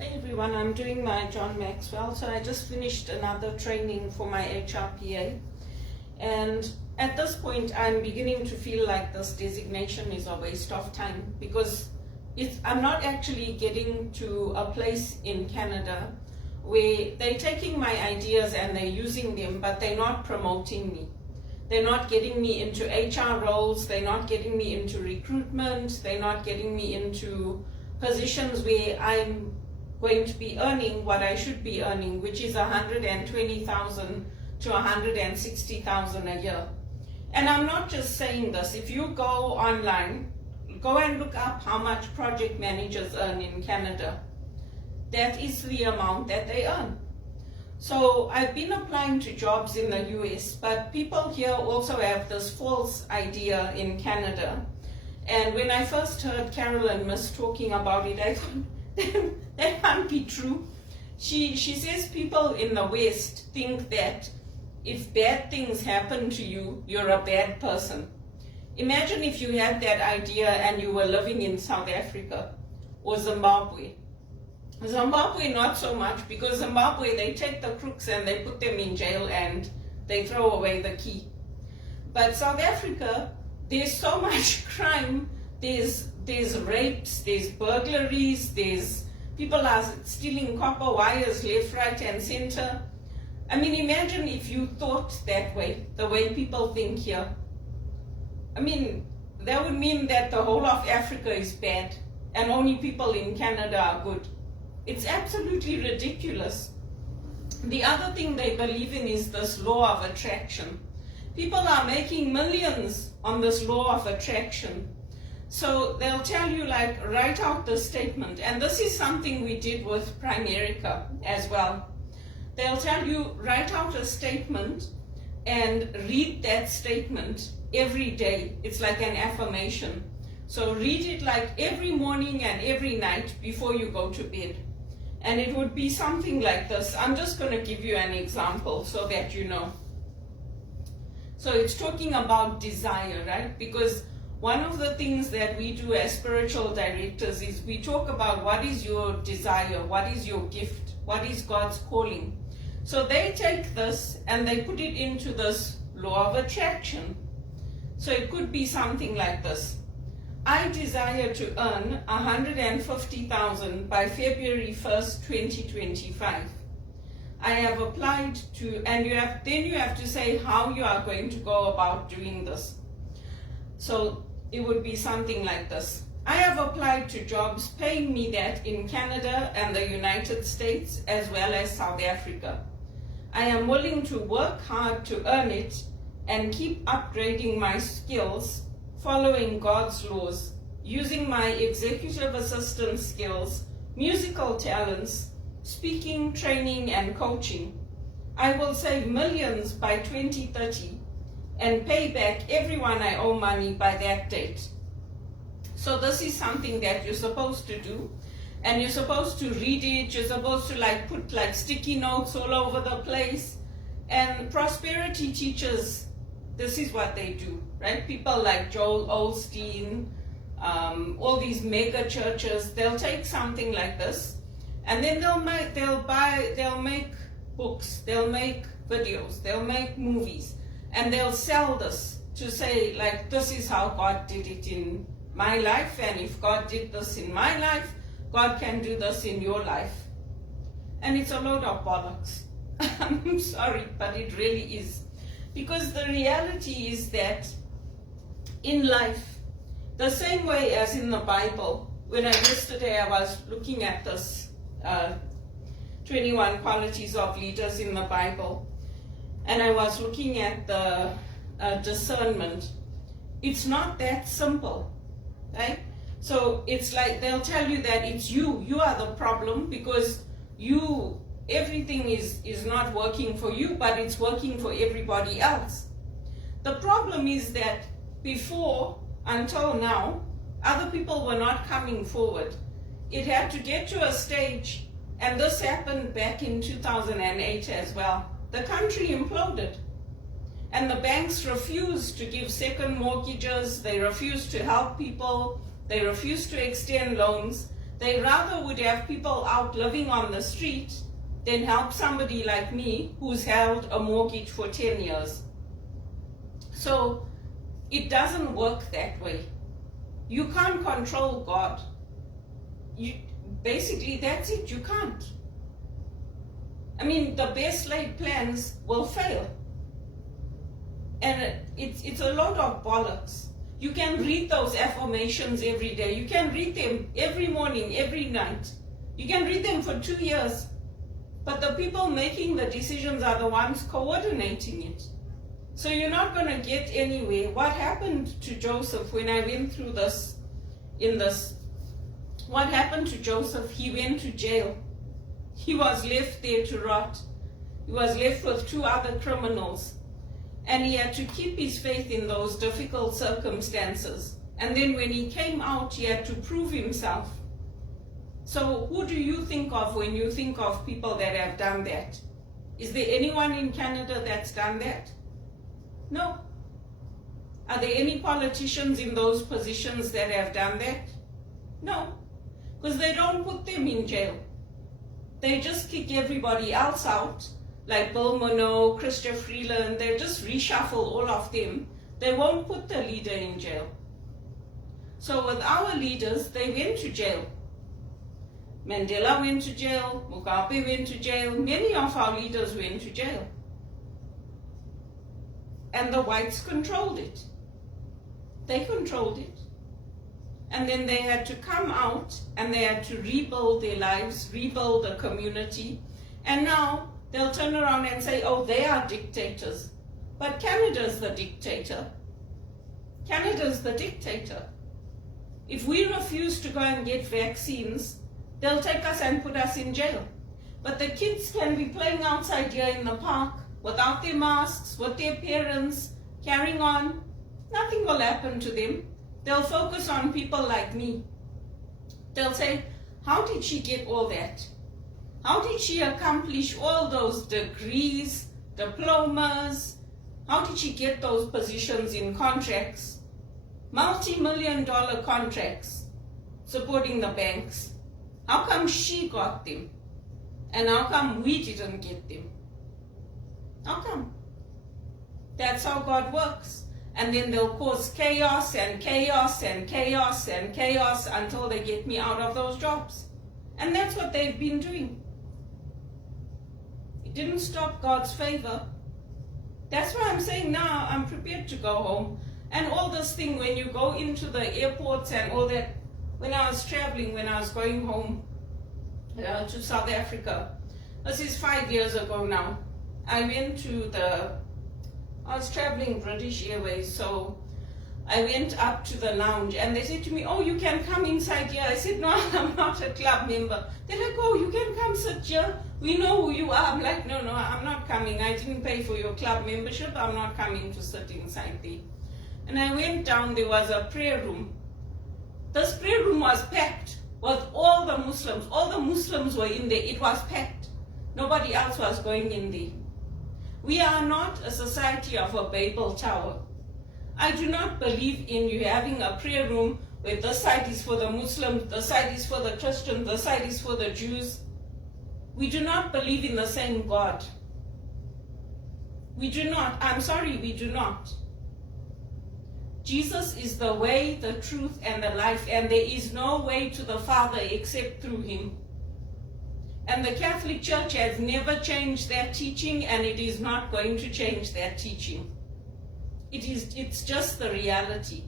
Hey everyone, I'm doing my John Maxwell. So I just finished another training for my HRPA. And at this point, I'm beginning to feel like this designation is a waste of time because I'm not actually getting to a place in Canada where they're taking my ideas and they're using them, but they're not promoting me. They're not getting me into HR roles, they're not getting me into recruitment, they're not getting me into positions where I'm going to be earning what I should be earning, which is $120,000 to $160,000 a year. And I'm not just saying this. If you go online, go and look up how much project managers earn in Canada. That is the amount that they earn. So I've been applying to jobs in the US, but people here also have this false idea in Canada. And when I first heard Carolyn Miss talking about it, I thought, that can't be true. She says people in the West think that if bad things happen to you, you're a bad person. Imagine if you had that idea and you were living in South Africa or Zimbabwe. Zimbabwe, not so much, because Zimbabwe, they take the crooks and they put them in jail and they throw away the key. But South Africa, there's so much crime. There's rapes, there's burglaries, there's people are stealing copper wires left, right, and center. I mean, imagine if you thought that way, the way people think here. I mean, that would mean that the whole of Africa is bad and only people in Canada are good. It's absolutely ridiculous. The other thing they believe in is this law of attraction. People are making millions on this law of attraction. So they'll tell you, like, write out the statement. And this is something we did with Primerica as well. They'll tell you, write out a statement and read that statement every day. It's like an affirmation. So read it like every morning and every night before you go to bed. And it would be something like this. I'm just going to give you an example so that you know. So it's talking about desire, right? Because one of the things that we do as spiritual directors is we talk about what is your desire, what is your gift, what is God's calling. So they take this and they put it into this law of attraction. So it could be something like this. I desire to earn $150,000 by February 1st, 2025. I have applied to, and then you have to say how you are going to go about doing this. So it would be something like this. I have applied to jobs paying me that in Canada and the United States as well as South Africa. I am willing to work hard to earn it and keep upgrading my skills, following God's laws, using my executive assistant skills, musical talents, speaking, training, and coaching. I will save millions by 2030 and pay back everyone I owe money by that date. So this is something that you're supposed to do, and you're supposed to read it. You're supposed to put sticky notes all over the place. And prosperity teachers, this is what they do, right? People like Joel Osteen, all these mega churches, they'll take something like this, and then they'll make books, they'll make videos, they'll make movies, and they'll sell this to say, like, this is how God did it in my life, and if God did this in my life, God can do this in your life. And it's a load of bollocks. I'm sorry, but it really is. Because the reality is that in life, the same way as in the Bible, yesterday I was looking at this 21 qualities of leaders in the Bible, and I was looking at the discernment. It's not that simple, right? So it's like they'll tell you that it's you are the problem because everything is not working for you, but it's working for everybody else. The problem is that until now, other people were not coming forward. It had to get to a stage, and this happened back in 2008 as well. The country imploded, and the banks refused to give second mortgages, they refused to help people, they refused to extend loans. They rather would have people out living on the street than help somebody like me who's held a mortgage for 10 years. So it doesn't work that way. You can't control God. Basically, that's it. You can't. I mean, the best laid plans will fail. And it's a lot of bollocks. You can read those affirmations every day. You can read them every morning, every night. You can read them for 2 years. But the people making the decisions are the ones coordinating it. So you're not going to get anywhere. What happened to Joseph when I went through this, what happened to Joseph? He went to jail. He was left there to rot. He was left with 2 other criminals. And he had to keep his faith in those difficult circumstances. And then when he came out, he had to prove himself. So who do you think of when you think of people that have done that? Is there anyone in Canada that's done that? No. Are there any politicians in those positions that have done that? No. Because they don't put them in jail. They just kick everybody else out, like Bill Monroe, Chrystia Freeland. They just reshuffle all of them. They won't put the leader in jail. So with our leaders, they went to jail. Mandela went to jail, Mugabe went to jail, many of our leaders went to jail. And the whites controlled it. They controlled it. And then they had to come out and they had to rebuild their lives, rebuild the community. And now they'll turn around and say, oh, they are dictators. But Canada's the dictator. Canada's the dictator. If we refuse to go and get vaccines, they'll take us and put us in jail. But the kids can be playing outside here in the park without their masks, with their parents, carrying on. Nothing will happen to them. They'll focus on people like me. They'll say, how did she get all that? How did she accomplish all those degrees, diplomas? How did she get those positions in contracts? Multi-million-dollar contracts supporting the banks. How come she got them? And how come we didn't get them? How come? That's how God works. And then they'll cause chaos and chaos and chaos and chaos until they get me out of those jobs. And that's what they've been doing. It didn't stop God's favor. That's why I'm saying now I'm prepared to go home. And all this thing, when you go into the airports and all that, when I was traveling, when I was going home to South Africa, this is 5 years ago now, I was traveling British Airways, so I went up to the lounge and they said to me, oh, you can come inside here. I said, no, I'm not a club member. They're like, oh, you can come sit here. We know who you are. I'm like, no, I'm not coming. I didn't pay for your club membership. I'm not coming to sit inside there. And I went down, there was a prayer room. This prayer room was packed with all the Muslims. All the Muslims were in there. It was packed. Nobody else was going in there. We are not a society of a Babel tower. I do not believe in you having a prayer room where this side is for the Muslims, the side is for the Christians, the side is for the Jews. We do not believe in the same God. We do not. I'm sorry, we do not. Jesus is the way, the truth, and the life, and there is no way to the Father except through him. And the Catholic Church has never changed their teaching, and it is not going to change their teaching. It's just the reality.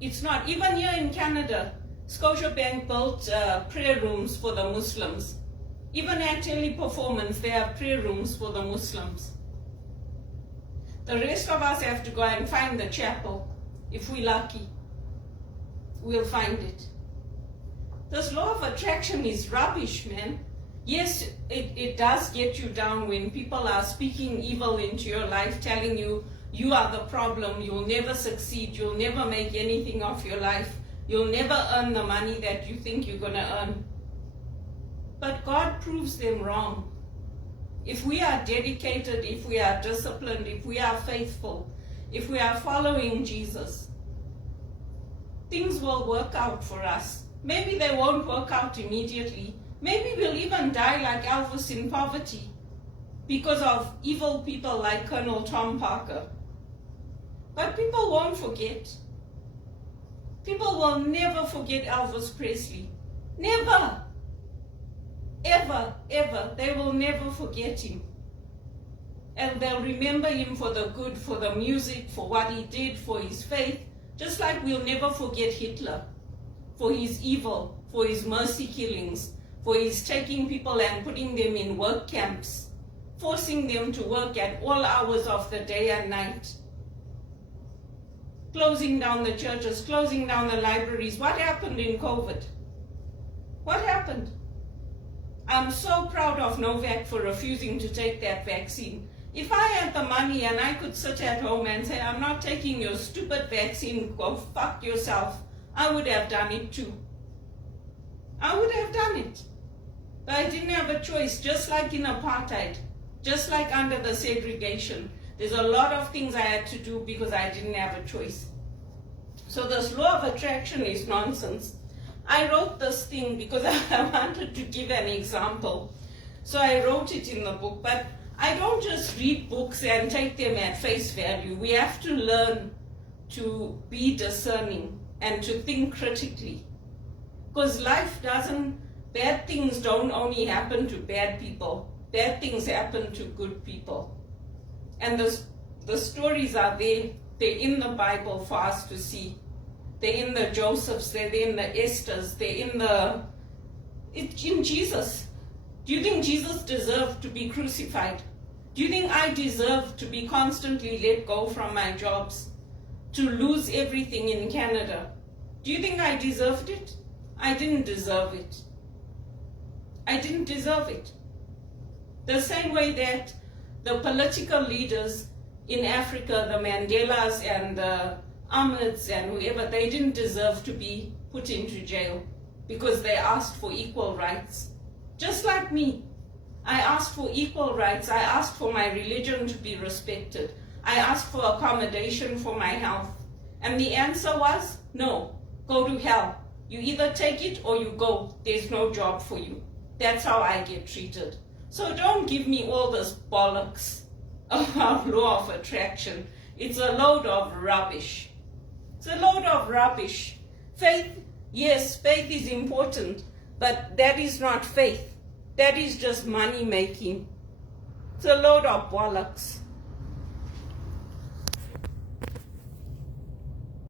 It's not. Even here in Canada, Scotiabank built prayer rooms for the Muslims. Even at Teleperformance, they have prayer rooms for the Muslims. The rest of us have to go and find the chapel. If we're lucky, we'll find it. This law of attraction is rubbish, man. Yes, it does get you down when people are speaking evil into your life, telling you, you are the problem, you'll never succeed, you'll never make anything of your life, you'll never earn the money that you think you're going to earn. But God proves them wrong. If we are dedicated, if we are disciplined, if we are faithful, if we are following Jesus, things will work out for us. Maybe they won't work out immediately. Maybe we'll even die like Elvis in poverty because of evil people like Colonel Tom Parker. But people won't forget. People will never forget Elvis Presley. Never. Ever, ever. They will never forget him. And they'll remember him for the good, for the music, for what he did, for his faith. Just like we'll never forget Hitler for his evil, for his mercy killings, for his taking people and putting them in work camps, forcing them to work at all hours of the day and night, closing down the churches, closing down the libraries. What happened in COVID? What happened? I'm so proud of Novak for refusing to take that vaccine. If I had the money and I could sit at home and say, I'm not taking your stupid vaccine, go fuck yourself, I would have done it too. I would have done it. But I didn't have a choice, just like in apartheid, just like under the segregation. There's a lot of things I had to do because I didn't have a choice. So this law of attraction is nonsense. I wrote this thing because I wanted to give an example. So I wrote it in the book, but I don't just read books and take them at face value. We have to learn to be discerning and to think critically. Because life doesn't, bad things don't only happen to bad people. Bad things happen to good people. And the stories are there. They're in the Bible for us to see. They're in the Josephs, they're in the Esthers, they're in Jesus. Do you think Jesus deserved to be crucified? Do you think I deserve to be constantly let go from my jobs, to lose everything in Canada? Do you think I deserved it? I didn't deserve it. I didn't deserve it. The same way that the political leaders in Africa, the Mandelas and the Ahmeds and whoever, they didn't deserve to be put into jail because they asked for equal rights. Just like me, I asked for equal rights. I asked for my religion to be respected. I asked for accommodation for my health. And the answer was, no, go to hell. You either take it or you go. There's no job for you. That's how I get treated. So don't give me all this bollocks about law of attraction. It's a load of rubbish. It's a load of rubbish. Faith, yes, faith is important, but that is not faith. That is just money making. It's a load of bollocks.